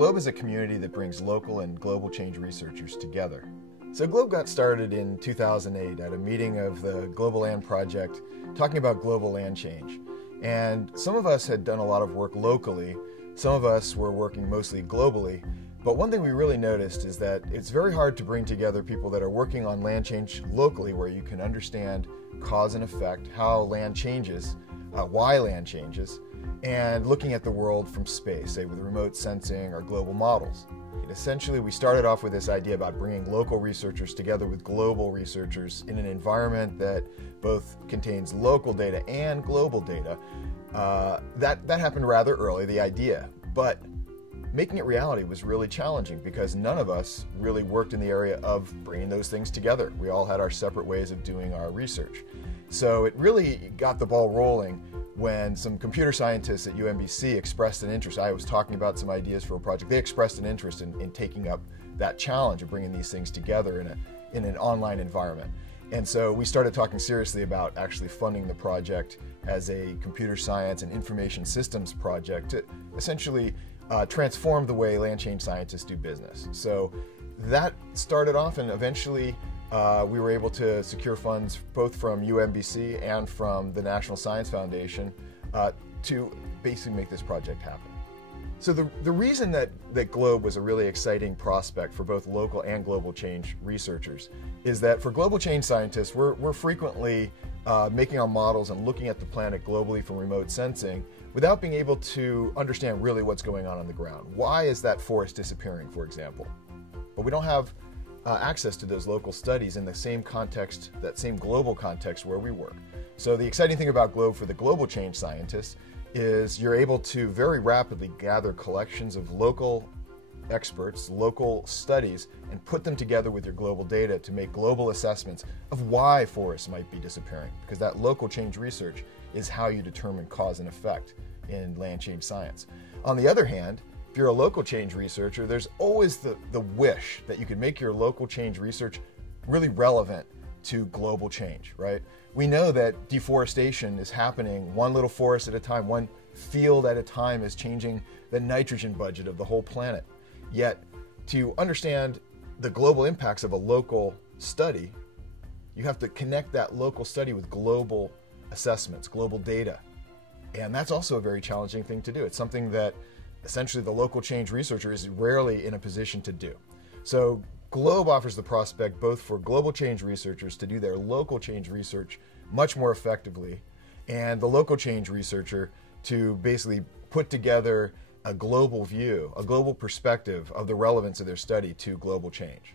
GLOBE is a community that brings local and global change researchers together. So GLOBE got started in 2008 at a meeting of the Global Land Project talking about global land change. And some of us had done a lot of work locally, some of us were working mostly globally, but one thing we really noticed is that it's very hard to bring together people that are working on land change locally where you can understand cause and effect, how land changes, why land changes, and looking at the world from space, say with remote sensing or global models. Essentially, we started off with this idea about bringing local researchers together with global researchers in an environment that both contains local data and global data. That happened rather early, the idea, but making it reality was really challenging because none of us really worked in the area of bringing those things together. We all had our separate ways of doing our research. So it really got the ball rolling when some computer scientists at UMBC expressed an interest. I was talking about some ideas for a project. They expressed an interest in taking up that challenge of bringing these things together in an online environment. And so we started talking seriously about actually funding the project as a computer science and information systems project to essentially transform the way land change scientists do business. So that started off, and eventually we were able to secure funds both from UMBC and from the National Science Foundation to basically make this project happen. So the reason that GLOBE was a really exciting prospect for both local and global change researchers is that for global change scientists, we're frequently making our models and looking at the planet globally from remote sensing without being able to understand really what's going on the ground. Why is that forest disappearing, for example? But we don't have access to those local studies in the same context, that same global context where we work. So the exciting thing about GLOBE for the global change scientists is you're able to very rapidly gather collections of local experts, local studies, and put them together with your global data to make global assessments of why forests might be disappearing, because that local change research is how you determine cause and effect in land change science. On the other hand, if you're a local change researcher, there's always the wish that you could make your local change research really relevant to global change, right? We know that deforestation is happening one little forest at a time, one field at a time is changing the nitrogen budget of the whole planet. Yet, to understand the global impacts of a local study, you have to connect that local study with global assessments, global data. And that's also a very challenging thing to do. It's something that essentially the local change researcher is rarely in a position to do. So GLOBE offers the prospect both for global change researchers to do their local change research much more effectively, and the local change researcher to basically put together a global view, a global perspective of the relevance of their study to global change.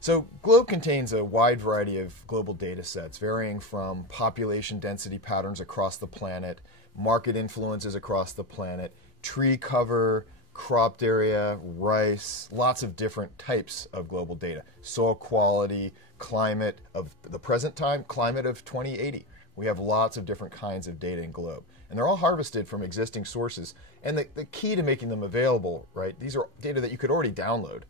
So GLOBE contains a wide variety of global data sets, varying from population density patterns across the planet, market influences across the planet, tree cover, cropped area, rice, lots of different types of global data. Soil quality, climate of the present time, climate of 2080. We have lots of different kinds of data in GLOBE. And they're all harvested from existing sources. And the key to making them available, right, these are data that you could already download.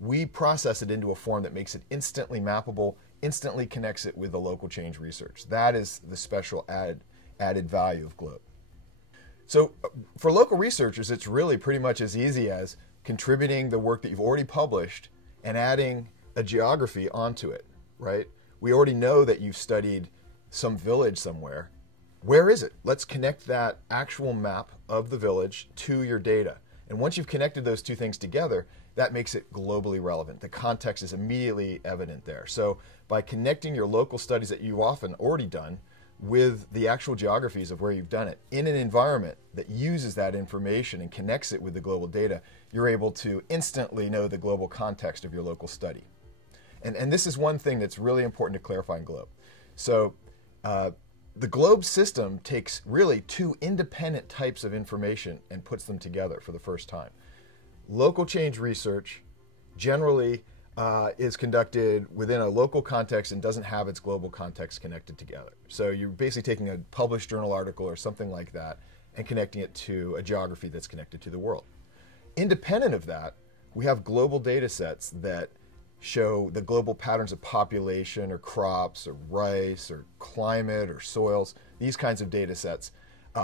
We process it into a form that makes it instantly mappable, instantly connects it with the local change research. That is the special added value of GLOBE. So for local researchers, it's really pretty much as easy as contributing the work that you've already published and adding a geography onto it, right? We already know that you've studied some village somewhere. Where is it? Let's connect that actual map of the village to your data. And once you've connected those two things together, that makes it globally relevant. The context is immediately evident there. So by connecting your local studies that you've often already done with the actual geographies of where you've done it in an environment that uses that information and connects it with the global data, you're able to instantly know the global context of your local study. And this is one thing that's really important to clarify in GLOBE. So the GLOBE system takes really two independent types of information and puts them together for the first time. Local change research generally is conducted within a local context and doesn't have its global context connected together. So you're basically taking a published journal article or something like that and connecting it to a geography that's connected to the world. Independent of that, we have global data sets that show the global patterns of population or crops or rice or climate or soils, these kinds of data sets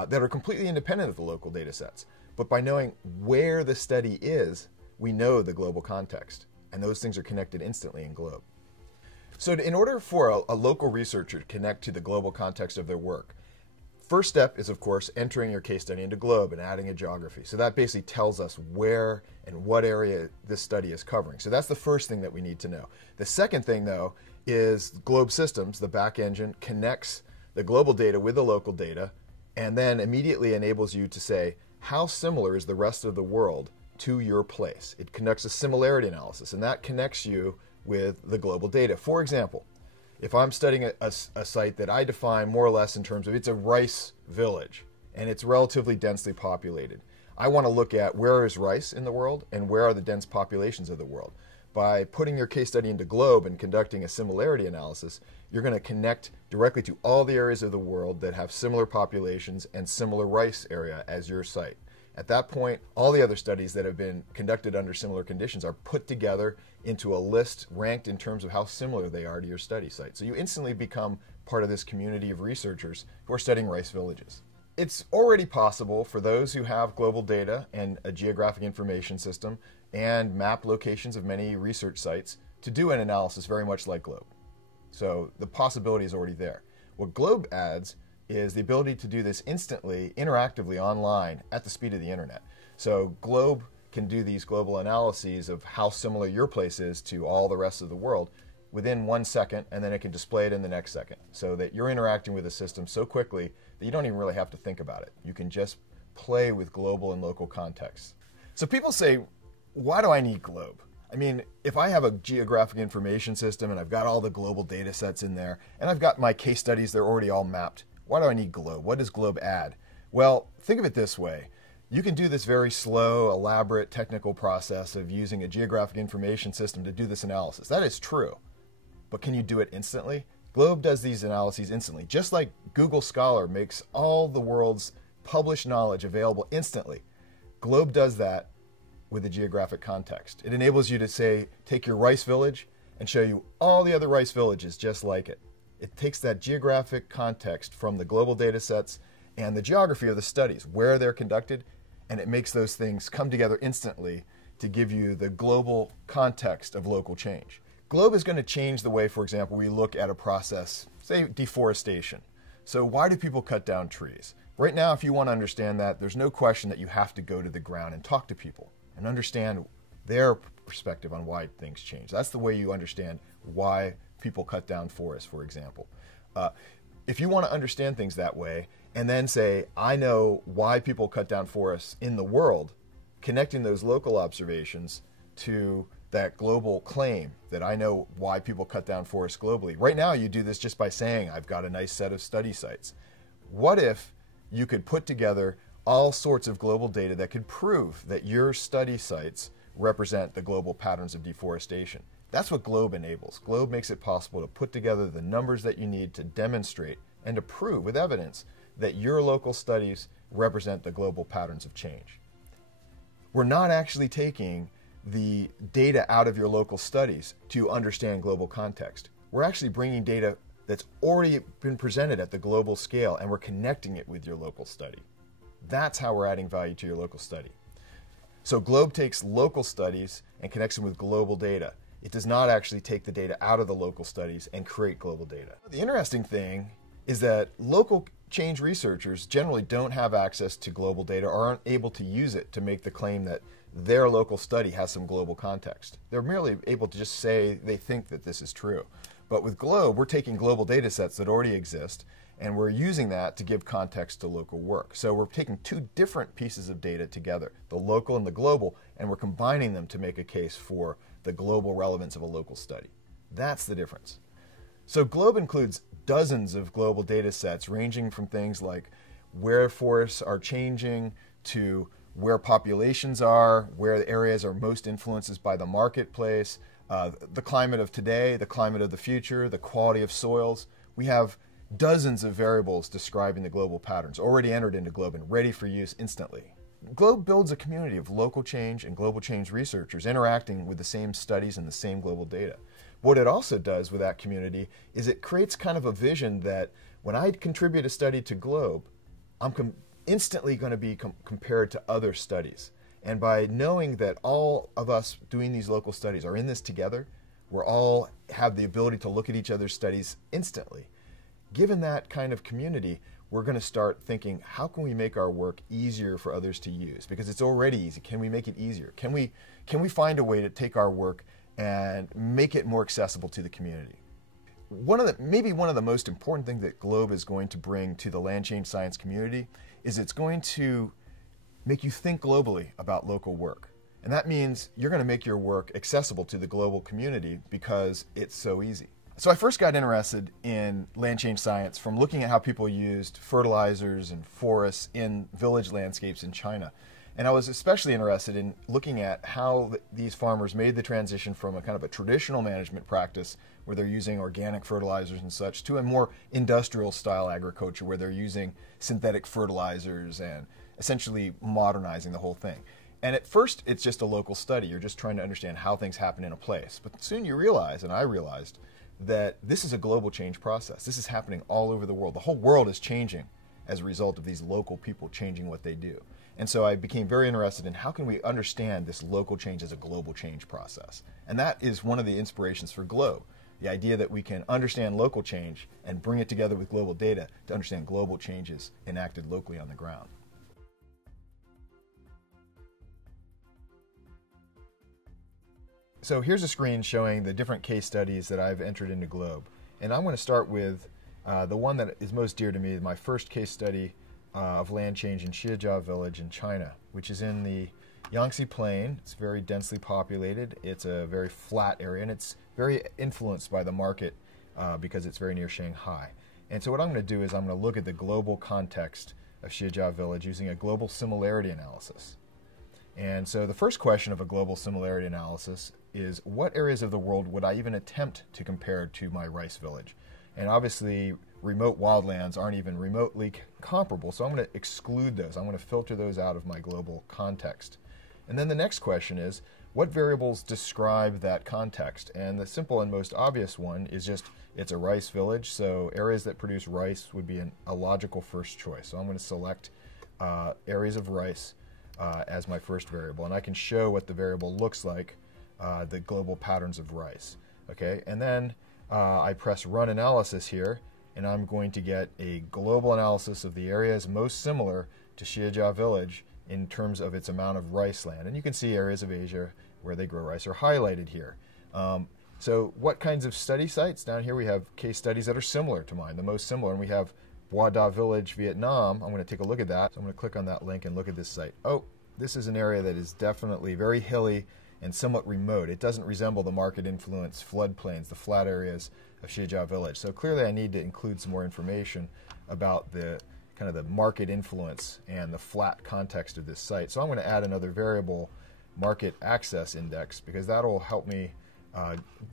that are completely independent of the local data sets. but by knowing where the study is, we know the global context. And those things are connected instantly in Globe. So in order for a local researcher to connect to the global context of their work, first step is, of course, entering your case study into Globe and adding a geography. So that basically tells us where and what area this study is covering. So that's the first thing that we need to know. The second thing, though, is Globe Systems, the back engine, connects the global data with the local data and then immediately enables you to say, how similar is the rest of the world to your place? It conducts a similarity analysis, and that connects you with the global data. For example, if I'm studying a site that I define more or less in terms of it's a rice village and it's relatively densely populated, I want to look at where is rice in the world and where are the dense populations of the world. By putting your case study into Globe and conducting a similarity analysis, you're going to connect directly to all the areas of the world that have similar populations and similar rice area as your site. At that point, all the other studies that have been conducted under similar conditions are put together into a list ranked in terms of how similar they are to your study site. So you instantly become part of this community of researchers who are studying rice villages. It's already possible for those who have global data and a geographic information system and map locations of many research sites to do an analysis very much like Globe. So the possibility is already there. What Globe adds is the ability to do this instantly, interactively online at the speed of the internet. So Globe can do these global analyses of how similar your place is to all the rest of the world within 1 second, and then it can display it in the next second, so that you're interacting with the system so quickly that you don't even really have to think about it. You can just play with global and local contexts. So people say, why do I need Globe? I mean, if I have a geographic information system and I've got all the global data sets in there, and I've got my case studies, they're already all mapped, why do I need Globe? What does Globe add? Well, think of it this way. You can do this very slow, elaborate, technical process of using a geographic information system to do this analysis. That is true. But can you do it instantly? Globe does these analyses instantly. Just like Google Scholar makes all the world's published knowledge available instantly, Globe does that with a geographic context. It enables you to say, take your rice village and show you all the other rice villages just like it. It takes that geographic context from the global data sets and the geography of the studies, where they're conducted, and it makes those things come together instantly to give you the global context of local change. Globe is going to change the way, for example, we look at a process, say deforestation. So why do people cut down trees? Right now, if you want to understand that, there's no question that you have to go to the ground and talk to people and understand their perspective on why things change. That's the way you understand why people cut down forests, for example. If you want to understand things that way and then say, I know why people cut down forests in the world, connecting those local observations to that global claim that I know why people cut down forests globally. Right now you do this just by saying, I've got a nice set of study sites. What if you could put together all sorts of global data that could prove that your study sites represent the global patterns of deforestation? That's what Globe enables. Globe makes it possible to put together the numbers that you need to demonstrate and to prove with evidence that your local studies represent the global patterns of change. We're not actually taking the data out of your local studies to understand global context. We're actually bringing data that's already been presented at the global scale and we're connecting it with your local study. That's how we're adding value to your local study. So Globe takes local studies and connects them with global data. It does not actually take the data out of the local studies and create global data. The interesting thing is that local change researchers generally don't have access to global data or aren't able to use it to make the claim that their local study has some global context. They're merely able to just say they think that this is true. But with Globe, we're taking global data sets that already exist and we're using that to give context to local work. So we're taking two different pieces of data together, the local and the global, and we're combining them to make a case for the global relevance of a local study. That's the difference. So Globe includes dozens of global data sets ranging from things like where forests are changing to where populations are, where the areas are most influenced by the marketplace, the climate of today, the climate of the future, the quality of soils. We have dozens of variables describing the global patterns already entered into Globe and ready for use instantly. Globe builds a community of local change and global change researchers interacting with the same studies and the same global data. What it also does with that community is it creates kind of a vision that when I contribute a study to Globe, I'm instantly going to be compared to other studies. And by knowing that all of us doing these local studies are in this together, we're all have the ability to look at each other's studies instantly. Given that kind of community, we're going to start thinking, how can we make our work easier for others to use? Because it's already easy. Can we make it easier? Can we find a way to take our work and make it more accessible to the community? Maybe one of the most important things that GLOBE is going to bring to the land change science community is it's going to make you think globally about local work. And that means you're going to make your work accessible to the global community because it's so easy. So I first got interested in land change science from looking at how people used fertilizers and forests in village landscapes in China. And I was especially interested in looking at how these farmers made the transition from a kind of a traditional management practice where they're using organic fertilizers and such to a more industrial style agriculture where they're using synthetic fertilizers and essentially modernizing the whole thing. And at first, it's just a local study. You're just trying to understand how things happen in a place. But soon you realize, and I realized, that this is a global change process. This is happening all over the world. The whole world is changing as a result of these local people changing what they do. And so I became very interested in how can we understand this local change as a global change process. And that is one of the inspirations for GLOBE, the idea that we can understand local change and bring it together with global data to understand global changes enacted locally on the ground. So here's a screen showing the different case studies that I've entered into GLOBE. And I'm going to start with the one that is most dear to me, my first case study of land change in Xijia Village in China, which is in the Yangtze Plain. It's very densely populated. It's a very flat area, and it's very influenced by the market because it's very near Shanghai. And so what I'm going to do is I'm going to look at the global context of Xijia Village using a global similarity analysis. And so the first question of a global similarity analysis is, what areas of the world would I even attempt to compare to my rice village? And obviously, remote wildlands aren't even remotely comparable, so I'm going to exclude those. I'm going to filter those out of my global context. And then the next question is, what variables describe that context? And the simple and most obvious one is just, it's a rice village, so areas that produce rice would be a logical first choice. So I'm going to select areas of rice as my first variable, and I can show what the variable looks like, the global patterns of rice. Okay, and then I press Run Analysis here, and I'm going to get a global analysis of the areas most similar to Xijia Village in terms of its amount of rice land. And you can see areas of Asia where they grow rice are highlighted here. So what kinds of study sites? Down here we have case studies that are similar to mine, the most similar, and we have Bua Da Village, Vietnam. I'm going to take a look at that. So I'm going to click on that link and look at this site. Oh, this is an area that is definitely very hilly and somewhat remote. It doesn't resemble the market influence floodplains, the flat areas of Xijia Village. So clearly I need to include some more information about the kind of the market influence and the flat context of this site. So I'm going to add another variable, market access index, because that'll help me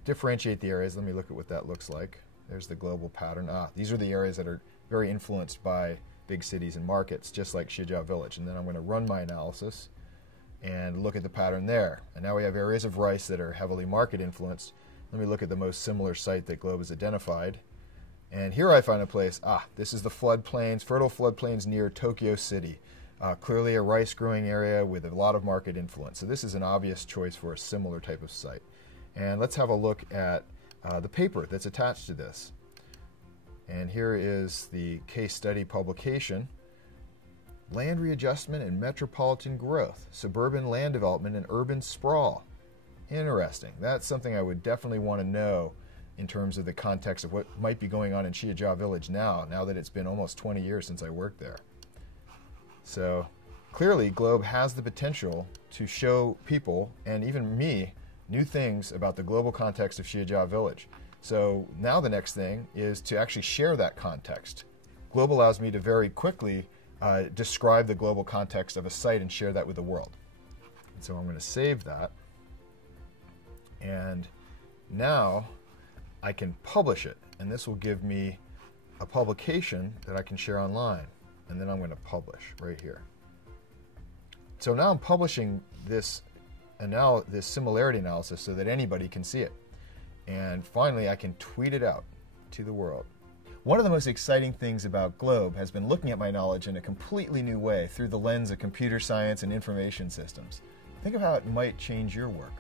differentiate the areas. Let me look at what that looks like. There's the global pattern. These are the areas that are very influenced by big cities and markets, just like Xijia Village. And then I'm going to run my analysis and look at the pattern there. And now we have areas of rice that are heavily market influenced. Let me look at the most similar site that GLOBE has identified. And here I find a place, this is the floodplains, fertile floodplains near Tokyo City. Clearly a rice growing area with a lot of market influence. So this is an obvious choice for a similar type of site. And let's have a look at the paper that's attached to this. And here is the case study publication. Land readjustment and metropolitan growth, suburban land development and urban sprawl. Interesting. That's something I would definitely want to know in terms of the context of what might be going on in Xijia Village now that it's been almost 20 years since I worked there. So clearly GLOBE has the potential to show people, and even me, new things about the global context of Xijia Village. So now the next thing is to actually share that context. GLOBE allows me to very quickly describe the global context of a site and share that with the world. And so I'm going to save that. And now I can publish it. And this will give me a publication that I can share online. And then I'm going to publish right here. So now I'm publishing this similarity analysis so that anybody can see it. And finally, I can tweet it out to the world. One of the most exciting things about GLOBE has been looking at my knowledge in a completely new way through the lens of computer science and information systems. Think of how it might change your work.